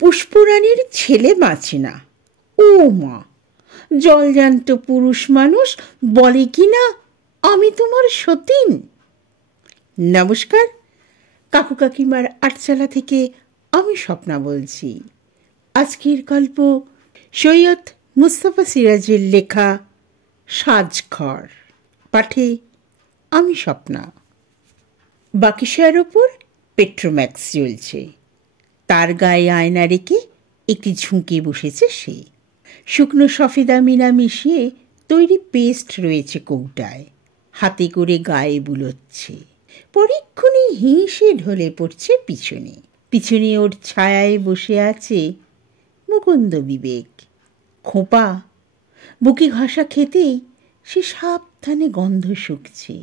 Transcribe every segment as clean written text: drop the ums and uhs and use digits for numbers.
পুষ্পরানীর ছেলে বাঁচে না। ও মা, জলজান্ত পুরুষ মানুষ বলে কি না আমি তোমার সতীন। নমস্কার, কাকু কাকিমার আটচালা থেকে আমি স্বপ্না বলছি। আজকের গল্প সৈয়দ মুস্তাফা সিরাজের লেখা সাজঘর, পাঠে আমি স্বপ্না। বাকিশার ওপর পেট্রোম্যাক্স চলছে। তার গায়ে আয়না রেখে একটি ঝুঁকে বসেছে সে। শুকনো সফেদা মিনা মিশিয়ে তৈরি পেস্ট রয়েছে কৌটায়, হাতে করে গায়ে বুলোচ্ছে। পরীক্ষণে হিংসে ঢলে পড়ছে পিছনে। পিছনে ওর ছায়ায় বসে আছে মুকুন্দ বিবেক। খোঁপা বুকে ঘষা খেতেই সে সাবধানে গন্ধ শুকছে।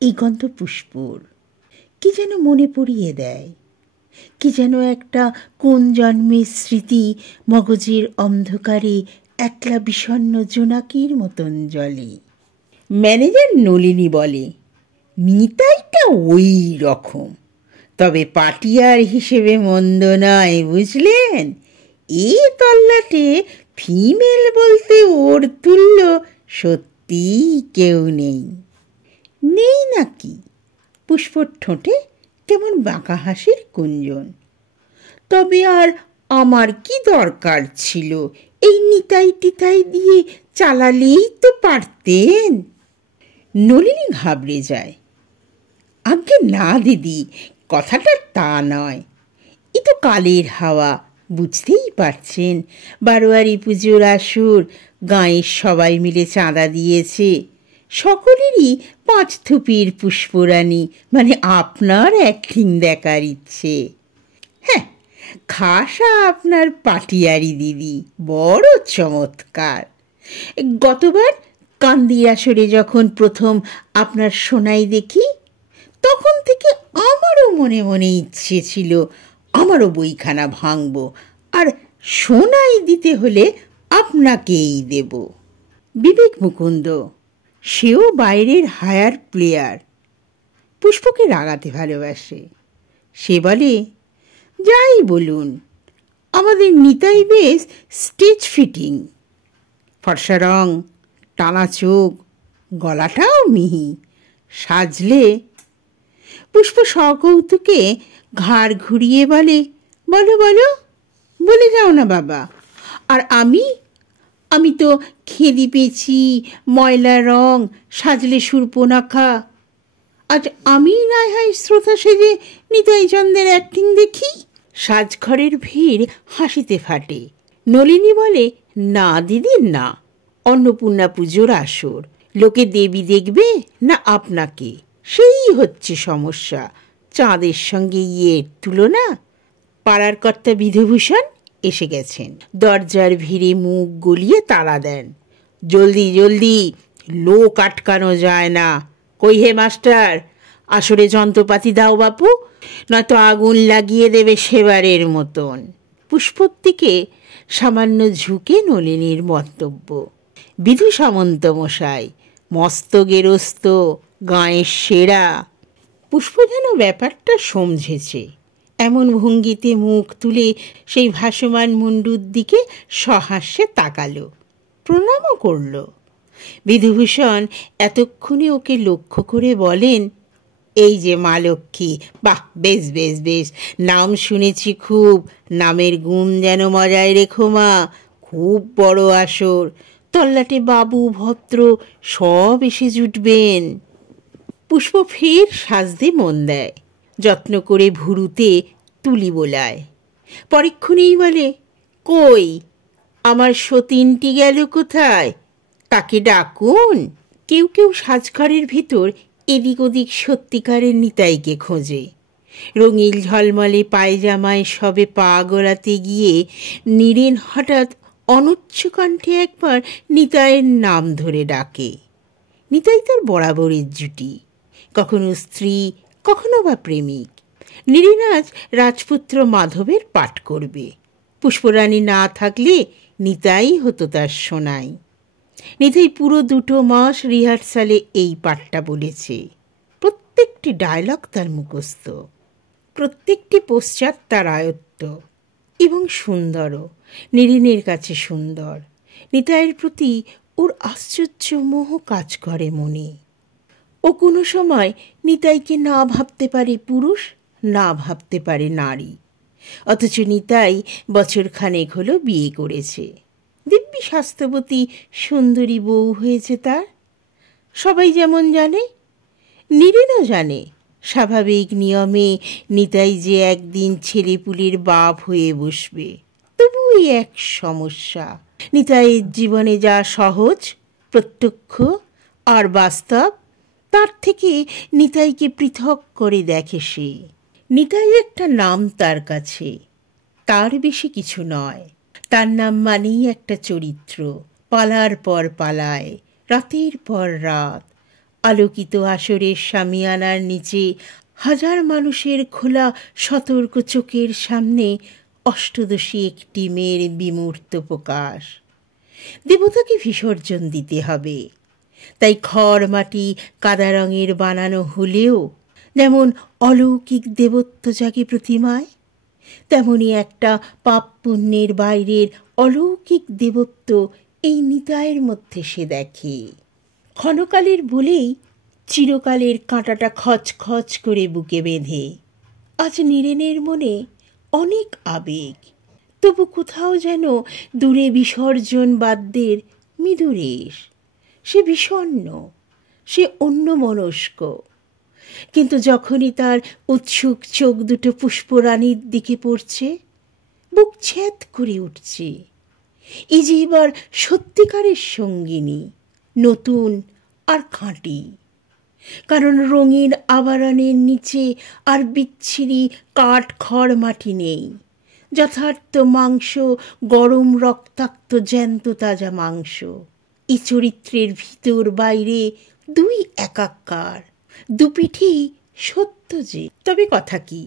এই গন্ধ পুষ্পর, কি যেন মনে পড়িয়ে দেয়, কি যেন একটা কোন জন্মের স্মৃতি মগজের অন্ধকারে একলা বিষণ্ণ জোনাকির মতন জ্বলে। ম্যানেজার নলিনী বলে, নিতাইটা ওই রকম, তবে পাটিয়ার হিসেবে মন্দ নয়, বুঝলেন? এ তল্লাটে ফিমেল বলতে ওর তুল্য সত্যিই কেউ নেই। নেই নাকি? পুষ্পর ঠোঁটে কেমন বাঁকা হাসির কুঞ্জন। তবে আর আমার কি দরকার ছিল? এই নিতাই টিতাই দিয়ে চালালেই তো পারতেন। নলিনী ঘাবড়ে যায়। আজ্ঞে না দিদি, কথাটা তা নয়। এ তো কালের হাওয়া, বুঝতেই পারছেন। বারোয়ারি পুজোর আসর, গাঁয়ের সবাই মিলে চাঁদা দিয়েছে। সকলেরই 5 থুপির পুষ্পরানী মানে আপনার অ্যাক্টিং দেখার ইচ্ছে। হ্যাঁ, খাসা আপনার পাটিয়ারি দিদি, বড় চমৎকার। গতবার কান্দির আসরে যখন প্রথম আপনার সোনাই দেখি, তখন থেকে আমারও মনে মনে ইচ্ছে ছিল আমারও বইখানা ভাঙব, আর সোনাই দিতে হলে আপনাকেই দেব। বিবেক মুকুন্দ, সেও বাইরের হায়ার প্লেয়ার, পুষ্পকে রাগাতে ভালোবাসে। সে বলে, যাই বলুন, আমাদের নিতাই বেশ স্টেজ ফিটিং। ফর্সা রং, টানা চোখ, গলাটাও মিহি, সাজলে। পুষ্প সকৌতুকে ঘাড় ঘুরিয়ে বলে, বলো বলো, বলে যাও না বাবা। আর আমি তো খেদি পেছি, ময়লা রং, সাজলে সুরপোনাখা। আজ আমি না হয় শ্রোতা সেজে নিতাই চন্দের অ্যাক্টিং দেখি। সাজঘরের ভিড় হাসিতে ফাটে। নলিনী বলে, না দিদি না, অন্নপূর্ণা পুজোর আসর, লোকে দেবী দেখবে না আপনাকে, সেই হচ্ছে সমস্যা। চাঁদের সঙ্গে তুলনা। পাড়ার কর্তা বিধুভূষণ এসে গেছেন। দরজার ভিড়ে মুখ গলিয়ে তালা দেন, জলদি জলদি, লোক আটকানো যায় না। কই হে মাস্টার, আসরে যন্ত্রপাতি দাও বাপু, নয়তো আগুন লাগিয়ে দেবে সেবারের মতন। পুষ্পর দিকে সামান্য ঝুঁকে নলিনীর মন্তব্য, বিধু সামন্ত মশাই মস্ত গেরস্ত, গাঁয়ের সেরা। পুষ্প যেন ব্যাপারটা সমঝেছে। এমন ভঙ্গিতে মুখ তুলে সেই ভাসমান মুন্ডুর দিকে সহাস্যে তাকালো, প্রণামও করল। বিধুভূষণ এতক্ষণে ওকে লক্ষ্য করে বলেন, এই যে মা লক্ষ্মী, বাহ, বেশ বেশ বেশ, নাম শুনেছি খুব, নামের গুণ যেন মজায় রেখো মা। খুব বড় আসর, তল্লাটে বাবু ভদ্র সব এসে জুটবেন। পুষ্প ফের সাজতে মন দেয়, যত্ন করে ভুরুতে তুলি বোলায়। পরীক্ষণেই বলে, কই আমার সতীনটি গেল কোথায়? তাকে ডাকুন। কেউ কেউ সাজঘরের ভিতর এদিক ওদিক সত্যিকারের নিতাইকে খোঁজে। রঙিল ঝলমলে পায়জামায় সবে পা গড়াতে গিয়ে নীরেন হঠাৎ অনুচ্চ কণ্ঠে একবার নিতাইয়ের নাম ধরে ডাকে। নিতাই তার বরাবরের জুটি, কখনো স্ত্রী, কখনো বা প্রেমিক। নীরেন আজ রাজপুত্র মাধবের পাঠ করবে। পুষ্পরানী না থাকলে নিতাই হতো তার সোনাই। নিতাই পুরো 2 মাস রিহার্সালে এই পাঠটা বলেছে। প্রত্যেকটি ডায়লগ তার মুখস্থ, প্রত্যেকটি পশ্চাৎ তার আয়ত্ত। এবং সুন্দরও, নীরেনের কাছে সুন্দর। নিতাইয়ের প্রতি ওর আশ্চর্য মোহ কাজ করে মনে। ও কোনো সময় নিতাইকে না ভাবতে পারে পুরুষ, না ভাবতে পারে নারী। অথচ নিতাই বছরখানেক হলো বিয়ে করেছে, দিব্যি স্বাস্থ্যবতী সুন্দরী বউ হয়েছে তার। সবাই যেমন জানে, নীরেনও জানে স্বাভাবিক নিয়মে নিতাই যে একদিন ছেলেপুলের বাপ হয়ে বসবে। তবুই এক সমস্যা, নিতাইয়ের জীবনে যা সহজ, প্রত্যক্ষ আর বাস্তব, তার থেকে নিতাইকে পৃথক করে দেখে সে। নিতাই একটা নাম তার কাছে, তার বেশি কিছু নয়। তার নাম মানেই একটা চরিত্র, পালার পর পালায়, রাতের পর রাত, আলোকিত আসরের শামিয়ানার নিচে হাজার মানুষের খোলা সতর্ক চোখের সামনে অষ্টদশী একটি মেয়ের বিমূর্ত প্রকাশ। দেবতাকে বিসর্জন দিতে হবে, তাই খড় মাটি কাদা রঙের বানানো হলেও যেমন অলৌকিক দেবত্ব জাগে প্রতিমায়, তেমনি একটা পাপ পুণ্যের বাইরের অলৌকিক দেবত্ব এই নিতাইয়ের মধ্যে সে দেখে। ক্ষণকালের বলেই চিরকালের কাঁটাটা খচখচ করে বুকে বেঁধে। আজ নীরেনের মনে অনেক আবেগ, তবু কোথাও যেন দূরে বিসর্জন বাদ্যের মৃদু রেশ। সে বিষণ্ণ, সে অন্যমনস্ক। কিন্তু যখনই তার উৎসুক চোখ দুটো পুষ্পরানীর দিকে পড়ছে, বুক ছ্যাঁত করে উঠছে। এই যে এবার সত্যিকারের সঙ্গিনী, নতুন আর খাঁটি। কারণ রঙিন আবরণের নিচে আর বিচ্ছিরি কাঠ খড় মাটি নেই, যথার্থ মাংস, গরম রক্তাক্ত জ্যান্ত তাজা মাংস। এই চরিত্রের ভিতর বাইরে দুই একাকার, দুপিঠেই সত্য যে। তবে কথা কি,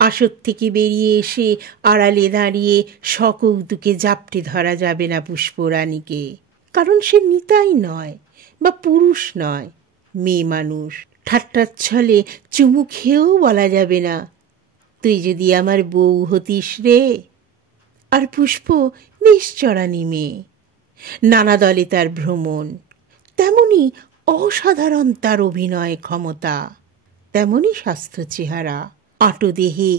আসর থেকে বেরিয়ে এসে আড়ালে দাঁড়িয়ে সকৌতুকে জাপটে ধরা যাবে না পুষ্পরানীকে। কারণ সে নিতাই নয় বা পুরুষ নয়, মেয়ে মানুষ। ঠাট্টার ছলে চুমু খেয়েও বলা যাবে না, তুই যদি আমার বউ হতিস রে। আর পুষ্প নিশ্চরানি মেয়ে, নানা দলে তার ভ্রমণ, তেমনি অসাধারণ তার অভিনয় ক্ষমতা, তেমনি স্বাস্থ্য চেহারা, আটো দেহে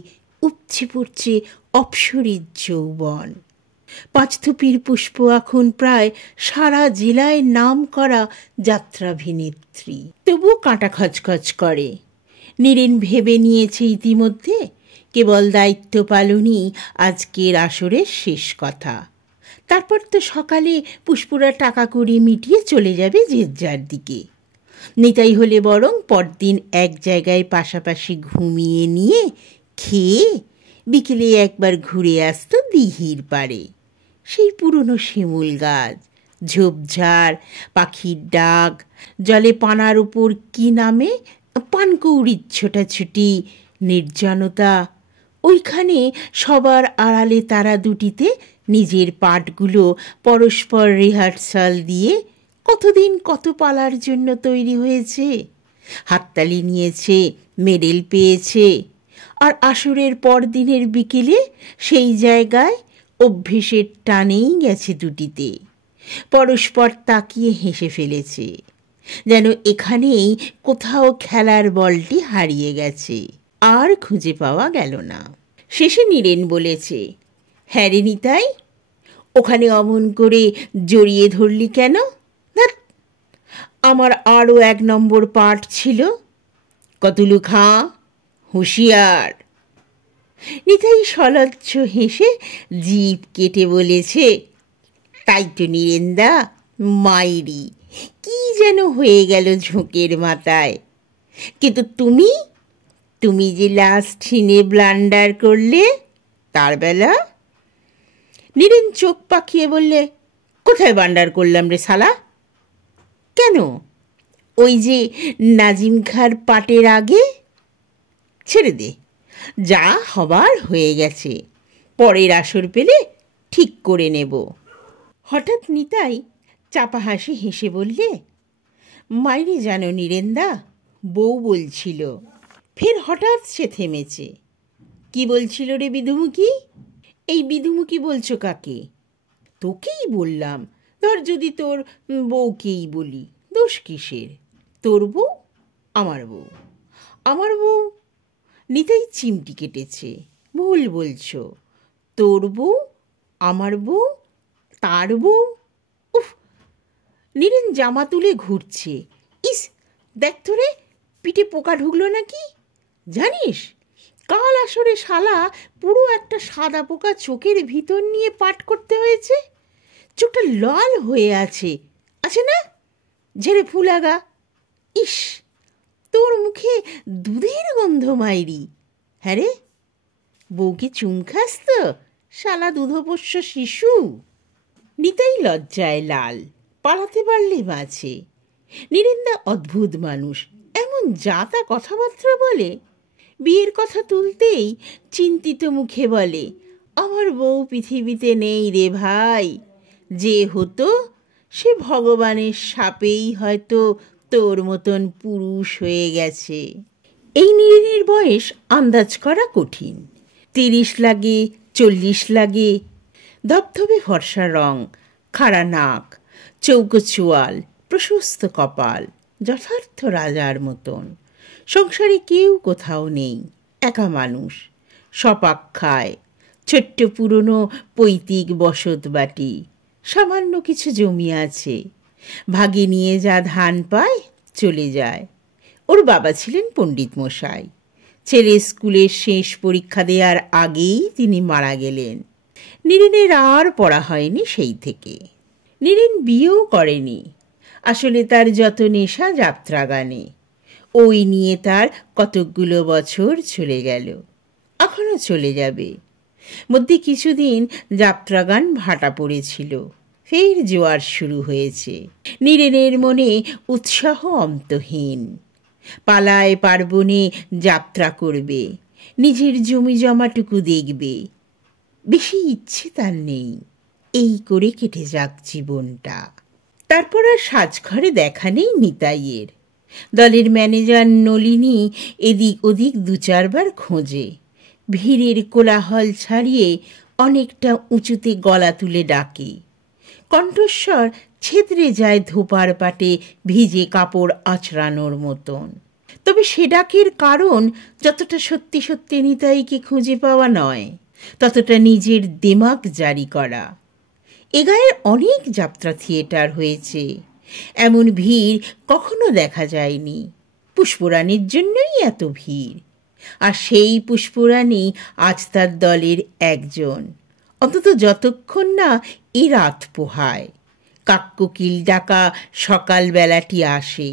উপচে পড়ছে অপসরীর যৌবন। পাঁচথুপির পুষ্প এখন প্রায় সারা জেলায় নাম করা যাত্রাভিনেত্রী। তবুও কাঁটা খচখচ করে। নীরেন ভেবে নিয়েছে ইতিমধ্যে কেবল দায়িত্ব পালনই আজকের আসরের শেষ কথা। তারপর তো সকালে পুষ্পরা টাকা কড়ি মিটিয়ে চলে যাবে যে যার দিকে। নিতাই হলে বরং পরদিন এক জায়গায় পাশাপাশি ঘুমিয়ে নিয়ে খেয়ে বিকেলে একবার ঘুরে আসতো দিঘির পাড়ে। সেই পুরনো শিমুল গাছ, ঝোপঝাড়, পাখির ডাক, জলে পানার উপর কি নামে পানকৌড়ির ছোটাছুটি, নির্জনতা। ওইখানে সবার আড়ালে তারা দুটিতে নিজের পাঠগুলো পরস্পর রিহার্সাল দিয়ে কতদিন কত পালার জন্য তৈরি হয়েছে, হাততালি নিয়েছে, মেডেল পেয়েছে। আর আসরের পরদিনের বিকেলে সেই জায়গায় অভ্যেসের টানেই গেছে দুটিতে, পরস্পর তাকিয়ে হেসে ফেলেছে, যেন এখানেই কোথাও খেলার বলটি হারিয়ে গেছে, আর খুঁজে পাওয়া গেল না। শেষে নীরেন বলেছে, হ্যাঁ রে নিতাই, ওখানে অমন করে জড়িয়ে ধরলি কেন? আমার আরও 1 নম্বর পাঠ ছিল, কতলু খাঁ, হুঁশিয়ার। নিতাই সলজ্জ হেসে জিভ কেটে বলেছে, তাই তো নীরেনদা, মাইরি কি যেন হয়ে গেল ঝোঁকের মাথায়। কিন্তু তুমি যে লাস্ট সিনে ব্লান্ডার করলে, তার বেলা? নীরেন চোখ পাকিয়ে বললে, কোথায় ব্লান্ডার করলাম রে শালা? কেন, ওই যে নাজিম খাঁর পাটের আগে। ছেড়ে দে, যা হবার হয়ে গেছে, পরের আসর পেলে ঠিক করে নেব। হঠাৎ নিতাই চাপা হাসি হেসে বললে, মাইরে জানো নীরেনদা, বউ বলছিল। ফের হঠাৎ সে থেমেছে। কি বলছিল রে বিধুমুখী? এই বিধুমুখী বলছো কাকে? তোকেই বললাম। ধর যদি তোর বউকেই বলি, দোষ কিসের? তোর বউ, আমার বউ। আমার বউ? নিতাই চিমটি কেটেছে। ভুল বলছো। তোর বউ, আমার বউ, তার বউ। উফ! নীরেন জামা তুলে ঘুরছে। ইস, দেখ তো রে, পিঠে পোকা ঢুকলো নাকি? জানিস, কাল আসরে শালা পুরো একটা সাদা পোকা চোখের ভিতর নিয়ে পাঠ করতে হয়েছে। চোখটা লাল হয়ে আছে না? ঝেড়ে ফুলাগা। ইস, তোর মুখে দুধের গন্ধ মাইরি। হ্যাঁ রে, বউকে চুম খাস তো, শালা দুধপোষ্য শিশু। নিতাই লজ্জায় লাল, পালাতে পারলে বাঁচে। নীরেন্দা অদ্ভুত মানুষ, এমন যাতা কথাবার্তা বলে। বিয়ের কথা তুলতেই চিন্তিত মুখে বলে, আমার বউ পৃথিবীতে নেই রে ভাই। যে হতো সে ভগবানের শাপেই হয়তো তোর মতন পুরুষ হয়ে গেছে। এই নীরেনের বয়স আন্দাজ করা কঠিন। 30 লাগে, 40 লাগে। ধবধবে ফর্সা রং, খাড়া নাক, চৌকো চোয়াল, প্রশস্ত কপাল, যথার্থ রাজার মতন। সংসারে কেউ কোথাও নেই, একা মানুষ। সপাক খায়, ছোট্ট পুরনো পৈতৃক বসত বাটি, সামান্য কিছু জমি আছে। ভাগে নিয়ে যা ধান পায় চলে যায়। ওর বাবা ছিলেন পণ্ডিত মশাই। ছেলে স্কুলের শেষ পরীক্ষা দেওয়ার আগেই তিনি মারা গেলেন। নীরেনের আর পড়া হয়নি সেই থেকে। নীরেন বিয়েও করেনি। আসলে তার যত নেশা যাত্রা গানে, ওই নিয়ে তার কতকগুলো বছর চলে গেল, এখনো চলে যাবে। মধ্যে কিছুদিন যাত্রাগান ভাটা পড়েছিল, ফের জোয়ার শুরু হয়েছে। নীরেনের মনে উৎসাহ অন্তহীন। পালায় পার্বণে যাত্রা করবে, নিজের জমি জমাটুকু দেখবে। বেশি ইচ্ছে তার নেই। এই করে কেটে যাক জীবনটা। তারপর আর সাজঘরে দেখা নেই নিতাইয়ের। দলের ম্যানেজার নলিনী এদিক ওদিক 2-4 বার খোঁজে। ভিড়ের কোলাহল ছাড়িয়ে অনেকটা উঁচুতে গলা তুলে ডাকে। কণ্ঠস্বর ছেদরে যায় ধোপার পাটে ভিজে কাপড় আঁচড়ানোর মতন। তবে সে ডাকের কারণ যতটা সত্যি সত্যি নিতাইকে খুঁজে পাওয়া নয়, ততটা নিজের দিমাগ জারি করা। এ গায়ের অনেক যাত্রা থিয়েটার হয়েছে, এমন ভিড় কখনো দেখা যায়নি। পুষ্পরানীর জন্যই এত ভিড়। আর সেই পুষ্পরানী আজ তার দলের একজন, অন্তত যতক্ষণ না এ রাত পোহায়, কাককোকিল ডাকা সকালবেলাটি আসে,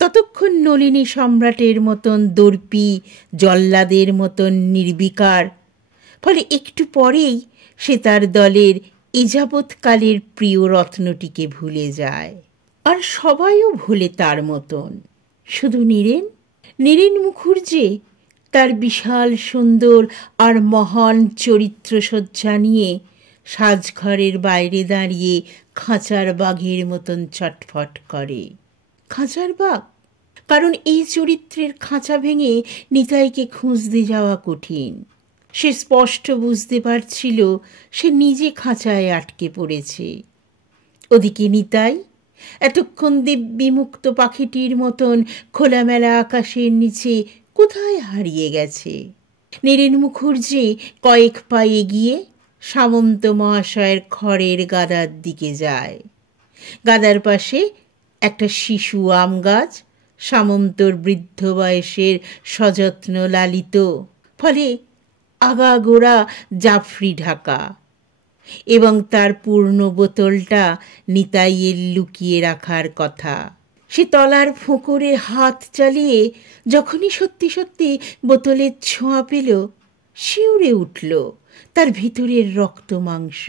ততক্ষণ নলিনী সম্রাটের মতন দর্পি, জল্লাদের মতন নির্বিকার। ফলে একটু পরেই সে তার দলের এযাবৎকালের প্রিয় রত্নটিকে ভুলে যায়। আর সবাইও ভুলে তার মতন, শুধু নীরেন মুখুজ্জে তার বিশাল সুন্দর আর মহান চরিত্রসজ্জা নিয়ে সাজঘরের বাইরে দাঁড়িয়ে খাঁচার বাঘের মতন ছটফট করে। খাঁচার বাঘ, কারণ এই চরিত্রের খাঁচা ভেঙে নিতাইকে খুঁজতে যাওয়া কঠিন। সে স্পষ্ট বুঝতে পারছিল সে নিজে খাঁচায় আটকে পড়েছে। ওদিকে নিতাই এতক্ষণ দিব্যিমুক্ত পাখিটির মতন খোলামেলা আকাশের নিচে কোথায় হারিয়ে গেছে। নীরেন মুখুজ্জে কয়েক পা এগিয়ে সামন্ত মহাশয়ের খড়ের গাদার দিকে যায়। গাদার পাশে একটা শিশু আম গাছ, সামন্তর বৃদ্ধ বয়সের সযত্ন লালিত, ফলে আগাগোড়া জাফরি ঢাকা, এবং তার পূর্ণ বোতলটা নিতাইয়ের লুকিয়ে রাখার কথা। সে তলার ফোঁকরে হাত চালিয়ে যখনই সত্যি সত্যি বোতলের ছোঁয়া পেল, শিউরে উঠল তার ভিতরের রক্ত মাংস।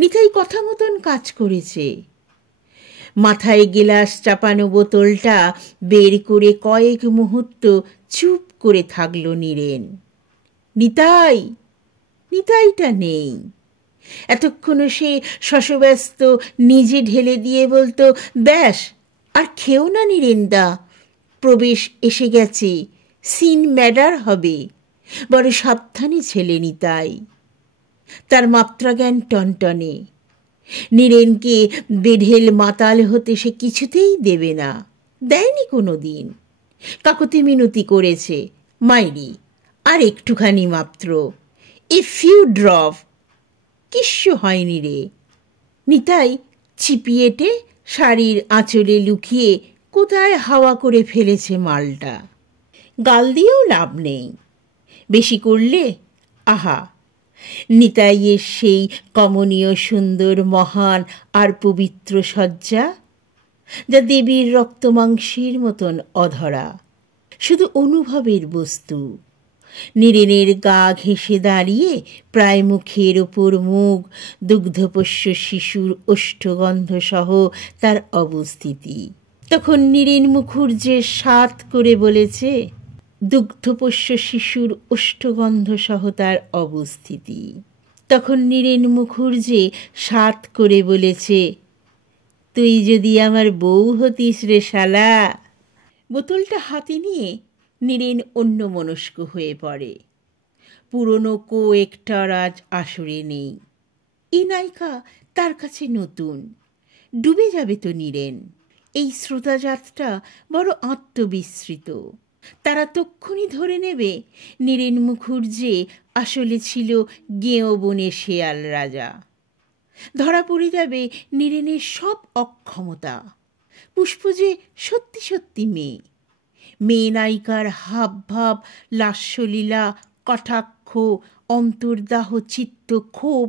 নিতাই কথা মতন কাজ করেছে। মাথায় গেলাস চাপানো বোতলটা বের করে কয়েক মুহূর্ত চুপ করে থাকল নীরেন। নিতাইটা নেই। এতক্ষণও সে শশব্যস্ত নিজে ঢেলে দিয়ে বলতো, ব্যাস আর খেও না নীরেনদা, প্রবেশ এসে গেছে, সিন ম্যাডার হবে, বড় সাবধানে ছেলে নিতাই। তার মাত্রাজ্ঞান টনটনে। নীরেনকে বেঢেল মাতাল হতে সে কিছুতেই দেবে না, দেয়নি কোনো দিন। কাকুতি মিনতি করেছে, মাইরি আর একটুখানি মাত্র, এ ফিউ ড্রপ, কিচ্ছু হয়নি রে। নিতাই চিপিয়েটে শাড়ির আঁচলে লুকিয়ে কোথায় হাওয়া করে ফেলেছে মালটা। গাল দিয়েও লাভ নেই, বেশি করলে আহা, নিতাইয়ের সেই কমনীয় সুন্দর মহান আর পবিত্র সজ্জা, যা দেবীর রক্তমাংসের মতন অধরা, শুধু অনুভবের বস্তু। নীরেনের গা ঘেঁষে দাঁড়িয়ে প্রায় মুখের ওপর মুখ, দুগ্ধপোষ্য শিশুর ওষ্ঠগন্ধ সহ তার অবস্থিতি। তখন নীরেন মুখুজ্জে সাত করে বলেছে, দুগ্ধপোষ্য শিশুর ওষ্ঠগন্ধ সহ তার অবস্থিতি। তখন নীরেন মুখুজ্জে সাত করে বলেছে, তুই যদি আমার বউ হতিস রে শালা। বোতলটা হাতে নিয়ে নীরেন অন্যমনস্ক হয়ে পড়ে। পুরনো একটার আজ আসরে নেই। এই নায়িকা তার কাছে নতুন, ডুবে যাবে তো নীরেন। এই শ্রোতাজাতটা বড় আত্মবিস্মৃত। তারা তক্ষুনি ধরে নেবে নীরেন মুখুজ্জে আসলে ছিল গেঁয়ো বনে শেয়াল রাজা। ধরা পড়ে যাবে নীরেনের সব অক্ষমতা। পুষ্প যে সত্যি সত্যি মেয়ে। মেয়ে নায়িকার হাব ভাব, লাস্যলীলা, কটাক্ষ, অন্তর্দাহ, চিত্ত, ক্ষোভ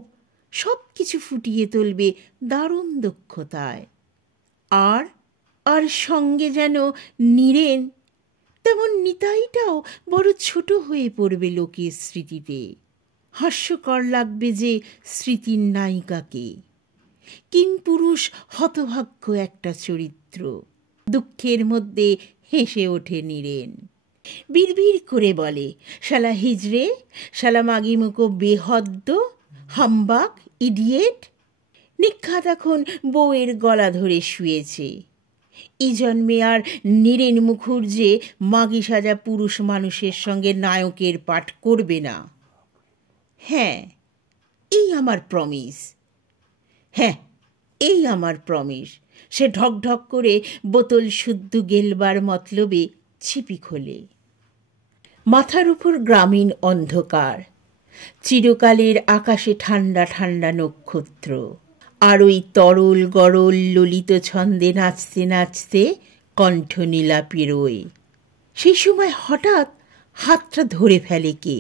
সব কিছু ফুটিয়ে তুলবে দারুণ দক্ষতায়। আর আর সঙ্গে যেন নীরেন, তেমন নিতাইটাও বড় ছোট হয়ে পড়বে লোকের স্মৃতিতে। হাস্যকর লাগবে যে স্মৃতির নায়িকাকে। কিংপুরুষ হতভাগ্য একটা চরিত্র। দুঃখের মধ্যে হেসে ওঠে নীরেন। বিড়বিড় করে বলে, শালা হিজড়ে, শালা মাগিমুখো বেহদ্দ, হাম্বাক, ইডিয়েট। নিক্ষাত এখন বউয়ের গলা ধরে শুয়েছে। এই জন্মে আর নীরেন মুখুজ্জে মাগি সাজা পুরুষ মানুষের সঙ্গে নায়কের পাঠ করবে না। হ্যাঁ, এই আমার প্রমিস। হ্যাঁ, এই আমার প্রমিস। সে ঢক ঢক করে বোতল শুদ্ধ গেলবার মতলবে ছিপি খোলে। মাথার উপর গ্রামীণ অন্ধকার, চিরকালের আকাশে ঠান্ডা ঠান্ডা নক্ষত্র, আর ওই তরল গরল ললিত ছন্দে নাচতে নাচতে কণ্ঠ নীলাপি রোয়। সেই সময় হঠাৎ হাতটা ধরে ফেলে কে,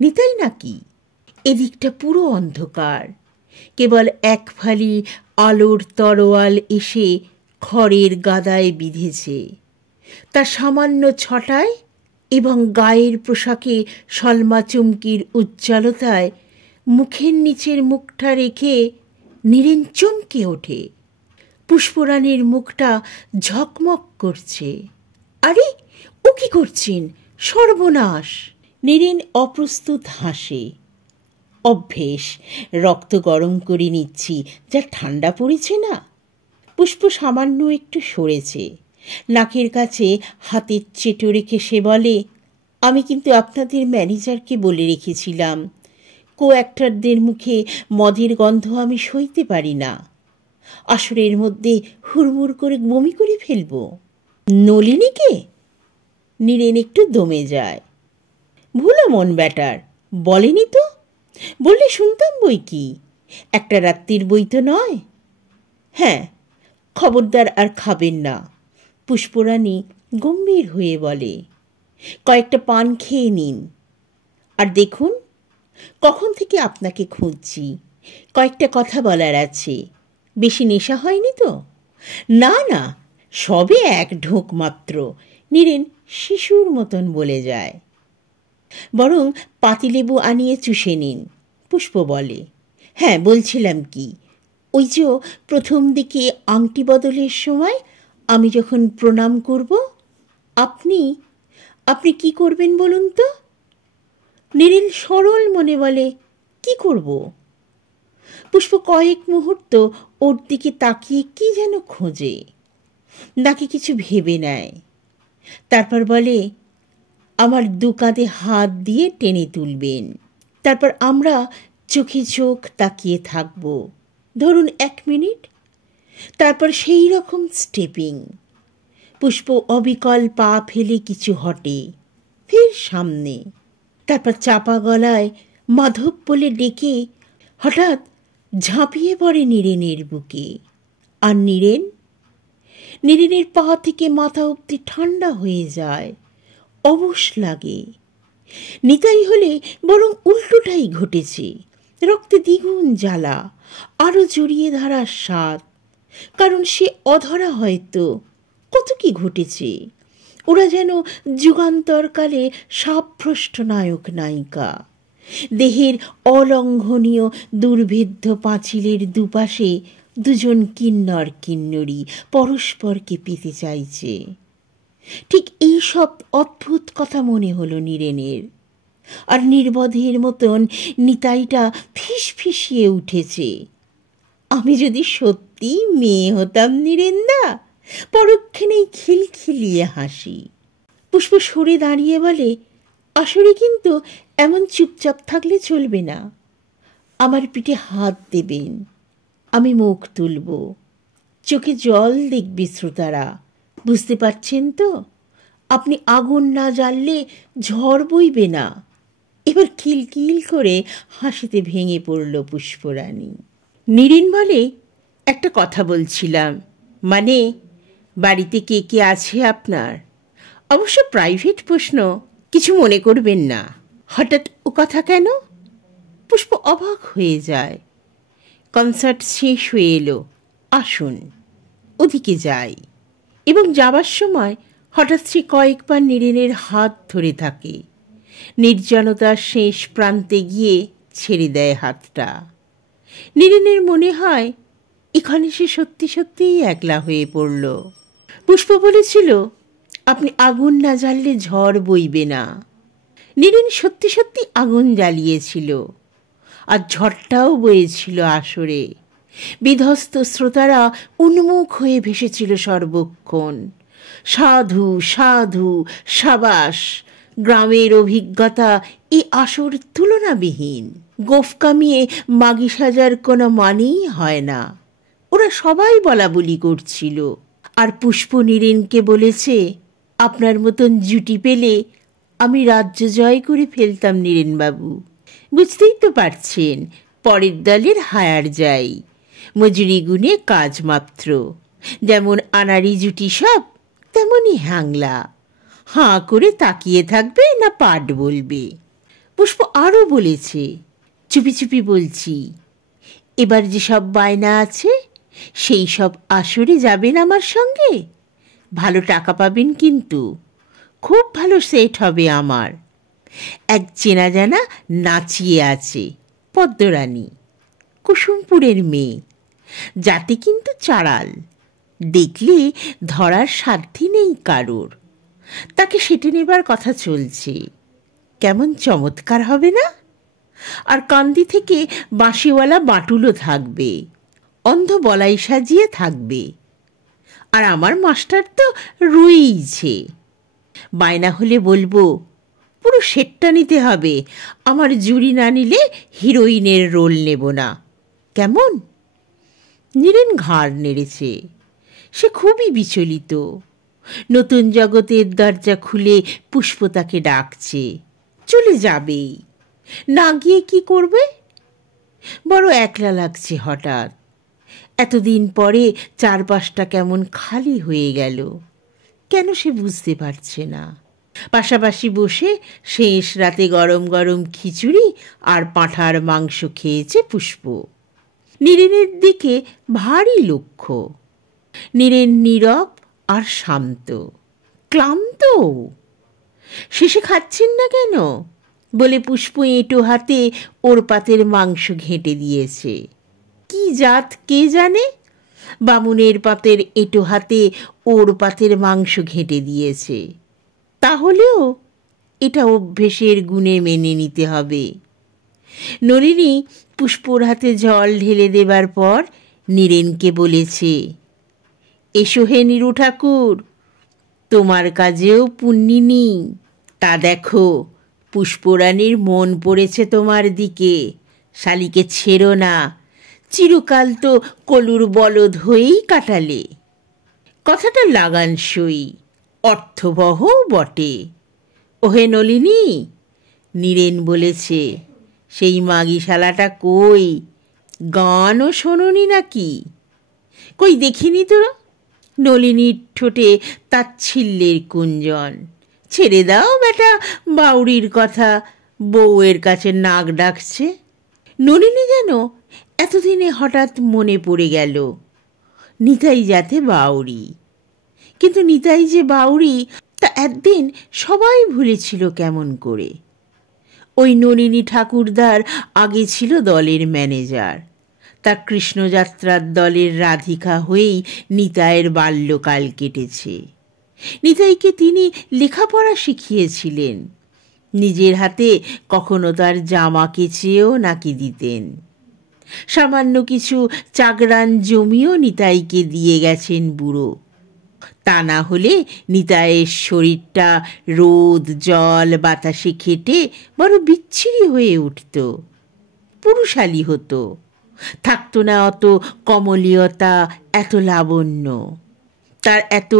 নিতাই নাকি? এদিকটা পুরো অন্ধকার, কেবল এক ফালি আলোর তরোয়াল এসে খড়ের গাদায় বিঁধেছে। তা সামান্য ছটায় এবং গায়ের পোশাকে সলমা চুমকির উজ্জ্বলতায় মুখের নিচের মুখটা রেখে নীরেন চমকে ওঠে। পুষ্পরানীর মুখটা ঝকমক করছে। আরে, ও কি করছেন? সর্বনাশ! নীরেন অপ্রস্তুত হাসে। অভ্যেস, রক্ত গরম করে নিচ্ছি, যা ঠান্ডা পড়েছে না। পুষ্প সামান্য একটু সরেছে। নাকের কাছে হাতের চেটো রেখে সে বলে, আমি কিন্তু আপনাদের ম্যানেজারকে বলে রেখেছিলাম, অ্যাক্টরদের মুখে মদের গন্ধ আমি সইতে পারি না। আসরের মধ্যে হুড়মুড় করে বমি করে ফেলব। নলিনীকে? নীরেন একটু দমে যায়। ভুলো মন ব্যাটার, বলেনি তো? বললে শুনতাম বই কি, একটা রাত্রির বই তো নয়। হ্যাঁ, খবরদার আর খাবেন না, পুষ্পরানী গম্ভীর হয়ে বলে। কয়েকটা পান খেয়ে নিন। আর দেখুন, কখন থেকে আপনাকে খুঁজছি, কয়েকটা কথা বলার আছে। বেশি নেশা হয়নি তো? না না, সবে এক ঢোক মাত্র, নীরেন শিশুর মতন বলে যায়। বরং পাতিলেবু আনিয়ে চুষে নিন, পুষ্প বলে। হ্যাঁ, বলছিলাম কি, ওই যে প্রথম দিকে আংটি বদলের সময় আমি যখন প্রণাম করব, আপনি আপনি কি করবেন বলুন তো? নীরেন সরল মনে বলে, কি করব? পুষ্প কয়েক মুহূর্ত ওর দিকে তাকিয়ে কি যেন খোঁজে, নাকি কিছু ভেবে নেয়। তারপর বলে, আমার দু কাঁধে হাত দিয়ে টেনে তুলবেন। তারপর আমরা চোখে চোখ তাকিয়ে থাকব, ধরুন 1 মিনিট। তারপর সেই রকম স্টেপিং। পুষ্প অবিকল পা ফেলে কিছু হটে, ফের সামনে। তারপর চাপা গলায় মাধব বলে ডেকে হঠাৎ ঝাঁপিয়ে পড়ে নীরেনের বুকে। আর নীরেনের পা থেকে মাথা অবধি ঠান্ডা হয়ে যায়, অবশ লাগে। নিতাই হলে বরং উল্টোটাই ঘটেছে, রক্তে দ্বিগুণ জ্বালা, আরো জড়িয়ে ধরার স্বাদ। কারণ সে অধরা হয়তো, কত কি ঘটেছে। ওরা যেন যুগান্তরকালে সাবভ্রষ্ট নায়ক নায়িকা। দেহের অলঙ্ঘনীয় দুর্ভেদ্য পাঁচিলের দুপাশে দুজন কিন্নর কিন্নরী পরস্পরকে পেতে চাইছে। ঠিক এই সব অদ্ভুত কথা মনে হলো নীরেনের। আর নির্বোধের মতন নিতাইটা ফিসফিসিয়ে উঠেছে, আমি যদি সত্যি মেয়ে হতাম নীরেনদা। পরক্ষণেই খিলখিলিয়ে হাসি। পুষ্প সরে দাঁড়িয়ে বলে, আসলে কিন্তু এমন চুপচাপ থাকলে চলবে না। আমার পিঠে হাত দেবেন, আমি মুখ তুলব, চোখে জল দেখবে শ্রোতারা। বুঝতে পারছেন তো? আপনি আগুন না জ্বাললে ঝড় বইবে না। এবার খিলখিল করে হাসিতে ভেঙে পড়ল পুষ্পরানী। নীরেন বলে, একটা কথা বলছিলাম, মানে বাড়িতে কে কে আছে আপনার? অবশ্য প্রাইভেট প্রশ্ন, কিছু মনে করবেন না। হঠাৎ ও কথা কেন? পুষ্প অবাক হয়ে যায়। কনসার্ট শেষ হয়ে এলো, আসুন ওদিকে যাই। এবং যাবার সময় হঠাৎ সে কয়েকবার নীরেনের হাত ধরে থাকে। নির্জনতার শেষ প্রান্তে গিয়ে ছেড়ে দেয় হাতটা। নীরেনের মনে হয় এখানে সে সত্যি সত্যিই একলা হয়ে পড়ল। পুষ্প বলেছিল, আপনি আগুন না জ্বাললে ঝড় বইবে না। নীরেন সত্যি সত্যি আগুন জ্বালিয়েছিল, আর ঝড়টাও বয়েছিল আসরে। বিধ্বস্ত শ্রোতারা উন্মুখ হয়ে ভেসেছিল সর্বক্ষণ। সাধু সাধু, সাবাস। গ্রামের অভিজ্ঞতা এই আসর তুলনাবিহীন। গোঁফ কামিয়ে মাগি সাজার কোনো মানেই হয় না। ওরা সবাই বলা বলি করছিল। আর পুষ্প নীরেনকে বলেছে, আপনার মতন জুটি পেলে আমি রাজ্য জয় করে ফেলতাম নীরেনবাবু। বুঝতেই তো পারছেন, পরের দলের হায়ার যাই, মজুরি গুনে কাজ মাত্র। যেমন আনাড়ি জুটি সব, তেমনই হ্যাংলা। হাঁ করে তাকিয়ে থাকবে না পাঠ বলবে। পুষ্প আরও বলেছে, চুপি চুপি বলছি, এবার যেসব বায়না আছে সেই সব আসরে যাবেন আমার সঙ্গে। ভালো টাকা পাবেন কিন্তু, খুব ভালো সেট হবে আমার। এক চেনা জানা নাচিয়ে আছে, পদ্মরানী, কুসুমপুরের মেয়ে, জাতি কিন্তু চাড়াল। দেখলে ধরার সাধ্যি নেই কারোর। তাকে সেটে নেবার কথা চলছে। কেমন চমৎকার হবে না? আর কান্দি থেকে বাঁশিওয়ালা বাটুলও থাকবে, অন্ধ বলাই সাজিয়ে থাকবে। আর আমার মাস্টার তো রয়েইছে। বায়না হলে বলবো, পুরো সেটটা নিতে হবে, আমার জুরি না নিলে হিরোইনের রোল নেব না। কেমন? নীরেন ঘাড় নেড়েছে। সে খুবই বিচলিত। নতুন জগতের দরজা খুলে পুষ্প তাকে ডাকছে, চলে যাবেই। না গিয়ে কি করবে? বড় একলা লাগছে হঠাৎ। এতদিন পরে চারপাশটা কেমন খালি হয়ে গেল। কেন সে বুঝতে পারছে না। পাশাপাশি বসে শেষ রাতে গরম গরম খিচুড়ি আর পাঁঠার মাংস খেয়েছে পুষ্প। নীরেনের দিকে ভারী লক্ষ্য। নীরেন নীরব আর শান্ত, ক্লান্ত। শেষে খাচ্ছেন না কেন বলে পুষ্প এঁটো হাতে ওর পাতের মাংস ঘেঁটে দিয়েছে। কি জাত কে জানে, বামুনের পাতের এঁটো হাতে ওর পাতের মাংস ঘেঁটে দিয়েছে। তাহলেও এটা অভ্যেসের গুণে মেনে নিতে হবে। নলিনী পুষ্পর হাতে জল ঢেলে দেবার পর নীরেনকে বলেছে, এসো হে নীরু ঠাকুর, তোমার কাজেও পুণ্যিনী। তা দেখো, পুষ্পরানীর মন পড়েছে তোমার দিকে, শালিকে ছেড়ো না, চিরকাল তো কলুর বলদ হয়েই কাটালে। কথাটা লাগানসই, অর্থবহ বটে। ওহে নলিনী, নীরেন বলেছে, সেই মাগি শালাটা কই? গানও শোনোনি নাকি? কই দেখিনি তো। নলিনীর ঠোঁটে তাচ্ছিল্যের কুঞ্জন। ছেড়ে দাও বেটা, বাউরির কথা বউয়ের কাছে নাক ডাকছে। নলিনী যেন এতদিনে হঠাৎ মনে পড়ে গেল নিতাই যাতে বাউরি। কিন্তু নিতাই যে বাউরি তা একদিন সবাই ভুলেছিল কেমন করে। ওই নলিনী ঠাকুরদার আগে ছিল দলের ম্যানেজার। তা কৃষ্ণযাত্রার দলের রাধিকা হয়েই নিতাইয়ের বাল্যকাল কেটেছে। নিতাইকে তিনি লেখাপড়া শিখিয়েছিলেন, নিজের হাতে কখনো তার জামা কেচেও নাকি দিতেন। সামান্য কিছু চাগরান জমিও নিতাইকে দিয়ে গেছেন বুড়ো। তা না হলে নিতাইয়ের শরীরটা রোদ জল বাতাসে খেটে বড় বিচ্ছিরি হয়ে উঠত, পুরুষালী হতো, থাকতো না অত কমলীয়তা, এত লাবণ্য। তার এত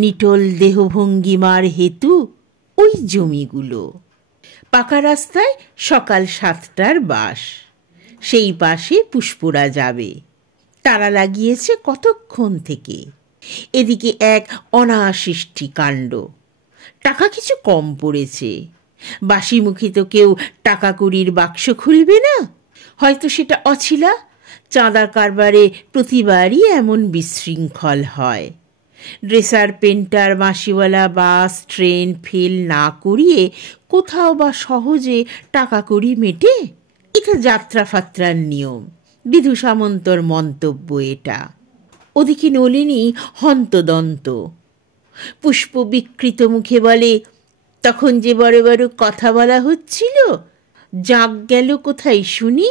নিটল দেহভঙ্গিমার হেতু ওই জমিগুলো। পাকা রাস্তায় সকাল 7টার বাস, সেই পাশে পুষ্পরা যাবে। তারা লাগিয়েছে কতক্ষণ থেকে। এদিকে এক অনাসৃষ্টি কাণ্ড, টাকা কিছু কম পড়েছে। বাসিমুখী তো কেউ টাকা কড়ির বাক্স খুলবে না। হয়তো সেটা অছিলা, চাঁদা কারবারে প্রতিবারই এমন বিশৃঙ্খল হয়। ড্রেসার পেন্টার মাসিওয়ালা বাস ট্রেন ফেল না করিয়ে কোথাও বা সহজে টাকা কড়ি মেটে? এটা যাত্রাফাত্রার নিয়ম, বিধু সামন্তর মন্তব্য এটা। ওদিকে নলিনী হন্তদন্ত। পুষ্প বিকৃত মুখে বলে, তখন যে বড় বড় কথা বলা হচ্ছিল, জাগ গেল কোথায় শুনি?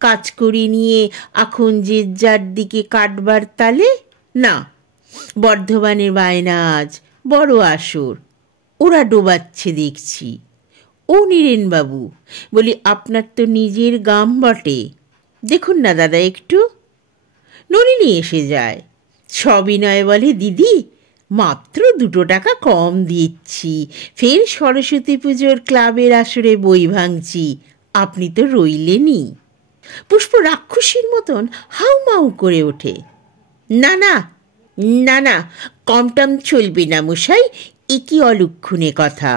কাজ করি নিয়ে এখন যে যার দিকে কাটবার তালে। না, বর্ধমানের বায়না আজ বড় আসর, ওরা ডোবাচ্ছে দেখছি। ও নীরেনবাবু, বলি আপনার তো নিজের গাম বটে, দেখুন না দাদা একটু। নলিনী এসে যায়, সবিনয়ে বলে, দিদি মাত্র 2 টাকা কম দিচ্ছি, ফের সরস্বতী পুজোর ক্লাবের আসরে বই ভাঙছি, আপনি তো রইলেনই। পুষ্প রাক্ষসীর মতন হাউমাউ করে ওঠে, না না না না, কমটম চলবে না মশাই, এ কি অলক্ষণে কথা।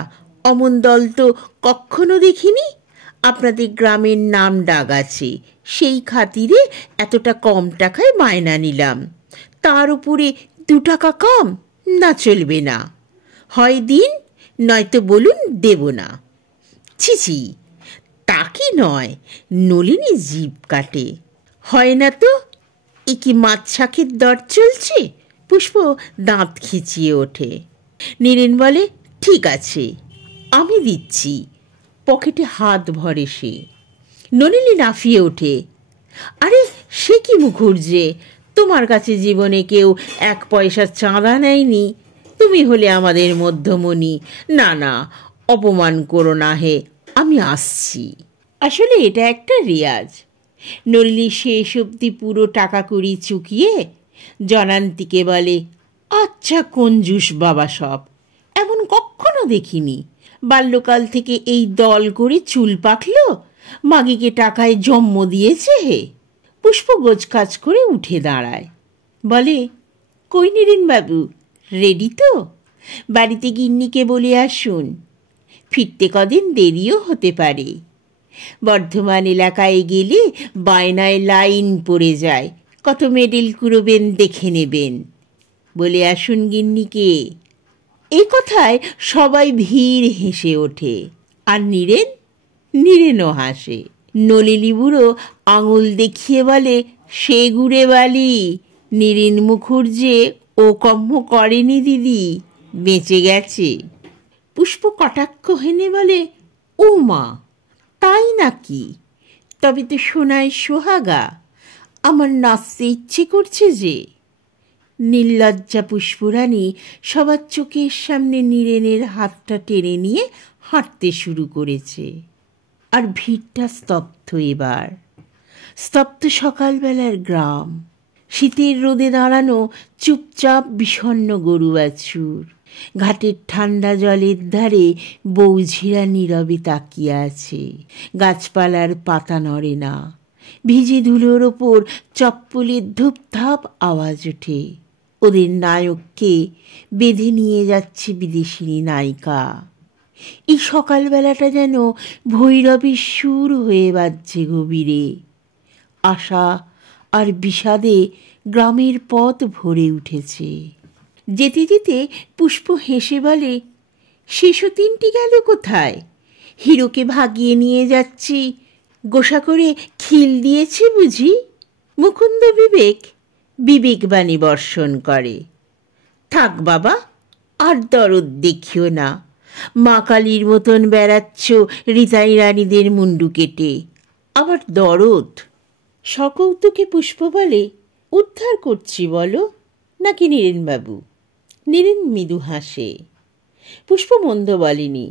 অমন দল তো কখনো দেখিনি। আপনাদের গ্রামের নাম ডাক আছে, সেই খাতিরে এতটা কম টাকায় মায়না নিলাম, তার উপরে 2 টাকা কম? না, চলবে না। হয় দিন, নয়তো বলুন দেব না। ছিছি, তা কি নয়। নলিনী জিভ কাটে, হয় না তো? এ কি মাছ শাকের দর চলছে? পুষ্প দাঁত খিচিয়ে ওঠে। নীরেন বলে, ঠিক আছে, আমি দিচ্ছি। পকেটে হাত ভরে সে। নলিনী লাফিয়ে ওঠে, আরে সে কি মুখুর্জে, তোমার কাছে জীবনে কেউ 1 পয়সা চাঁদা নেয়নি, তুমি হলে আমাদের মধ্যমণি। না না, অপমান করো না হে, আমি আসছি। আসলে এটা একটা রেয়াজ। নলিনী শেষ অবধি পুরো টাকা কড়ি চুকিয়ে জনান্তিকে বলে, আচ্ছা কঞ্জুস বাবা সব, এমন কখনো দেখিনি। বাল্যকাল থেকে এই দল করে চুল পাকলো, মাগিকে টাকায় জন্ম দিয়েছে হে। পুষ্প গোজকাজ করে উঠে দাঁড়ায়, বলে, কই নীরেনবাবু, রেডি তো? বাড়িতে গিন্নিকে বলে আসুন, ফিরতে কদিন দেরিও হতে পারে। বর্ধমান এলাকায় গেলে বায়নায় লাইন পড়ে যায়, কত মেডেল কুড়োবেন দেখে নেবেন। বলে আসুন গিন্নিকে। এই কথায় সবাই ভিড় হেসে ওঠে, আর নীরেনও হাসে। নলিনী বুড়ো আঙুল দেখিয়ে বলে, সে গুড়ে বালি, নীরেন মুখুর্জে ও কম্ম করেনি দিদি, বেঁচে গেছে। পুষ্প কটাক্ষ হেনে বলে, ও মা, তাই নাকি? তবে তো সোনায় সোহাগা, আমার নাচতে ইচ্ছে করছে যে। নির্লজ্জা পুষ্পরানী সবার চোখের সামনে নীরেনের হাতটা টেনে নিয়ে হাঁটতে শুরু করেছে। আর ভিড়টা স্তব্ধ এবার। স্তব্ধ সকালবেলার গ্রাম, শীতের রোদে দাঁড়ানো চুপচাপ বিষণ্ণ গরু বাছুর, ঘাটের ঠান্ডা জলের ধারে বৌঝিরা নীরবে তাকিয়ে আছে। গাছপালার পাতা নড়ে না, ভিজে ধুলোর ওপর চপ্পলের ধূপধাপ আওয়াজ ওঠে। ওদের নায়ককে বেঁধে নিয়ে যাচ্ছে বিদেশিনী নায়িকা। এই সকালবেলাটা যেন ভৈরবীর সুর হয়ে বাজছে গভীরে। আশা আর বিষাদে গ্রামের পথ ভরে উঠেছে। যেতে যেতে পুষ্প হেসে বলে, শিশু তিনটি গেল কোথায়? হিরোকে ভাগিয়ে নিয়ে যাচ্ছি, গোসা করে খিল দিয়েছে বুঝি? মুকুন্দ বিবেকবাণী বর্ষণ করে। থাক বাবা, আর দরদ দেখিও না। মা কালীর মতন বেড়াচ্ছ রিতাই রানীদের মুন্ডু কেটে, আবার দরদ? সকৌতুকে পুষ্প বলে, উদ্ধার করছি বলো, নাকি নীরেনবাবু? নীরেন মৃদু হাসে। পুষ্প মন্দ বলেনি।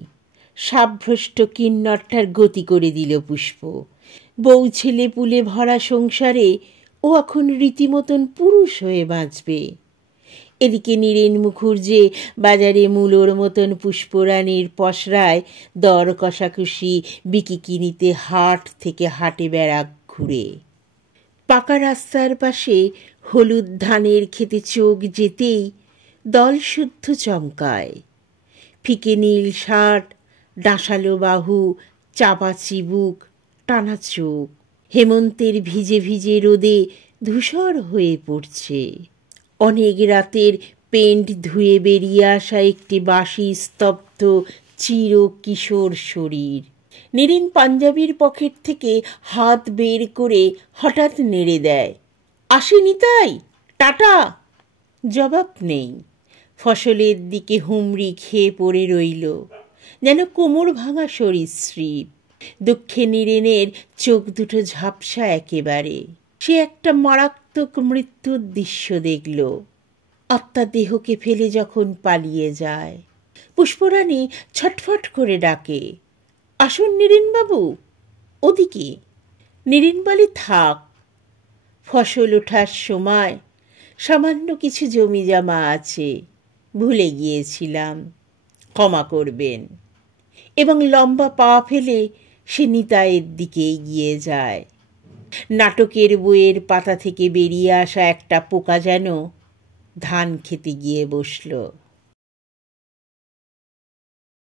সাভ্রষ্ট কিন্নরটার গতি করে দিল পুষ্প। বউ ছেলে পুলে ভরা সংসারে ও এখন রীতিমতন পুরুষ হয়ে বাঁচবে। এদিকে নীরেন মুখুর্জে বাজারে মূলোর মতন পুষ্পরানীর পসরায় দর কষাকষি বিকিকিনিতে হাট থেকে হাটে বেড়াক ঘুরে। পাকা রাস্তার পাশে হলুদ ধানের খেতে চোখ যেতেই দল শুদ্ধ চমকায়। ফিকে নীল শার্ট, ডাঁশালো বাহু, চাপা চিবুক, টানা চোখ, হেমন্তের ভিজে ভিজে রোদে ধূসর হয়ে পড়ছে। অনেক রাতের পেন্ট ধুয়ে বেরিয়ে আসা একটি বাসি স্তব্ধ চির কিশোর শরীর। নীরেন পাঞ্জাবির পকেট থেকে হাত বের করে হঠাৎ নেড়ে দেয়, আসেনি তাই, টাটা। জবাব নেই। ফসলের দিকে হুমড়ি খেয়ে পড়ে রইল, যেন কোমর ভাঙা সরীসৃপ। দুঃখে নীরেনের চোখ দুটো ঝাপসা একেবারে। সে একটা মারাত্মক মৃত্যুর দৃশ্য দেখল। আত্মা দেহকে ফেলে যখন পালিয়ে যায়। পুষ্পরানী ছটফট করে ডাকে, আসুন নীরেনবাবু, ওদিকে। নীরেন বলে, থাক, ফসল ওঠার সময় সামান্য কিছু জমি জমা আছে, ভুলে গিয়েছিলাম, ক্ষমা করবেন। এবং লম্বা পা ফেলে সে নিতাইয়ের দিকে এগিয়ে যায়। নাটকের বইয়ের পাতা থেকে বেরিয়ে আসা একটা পোকা যেন ধান খেতে গিয়ে বসল।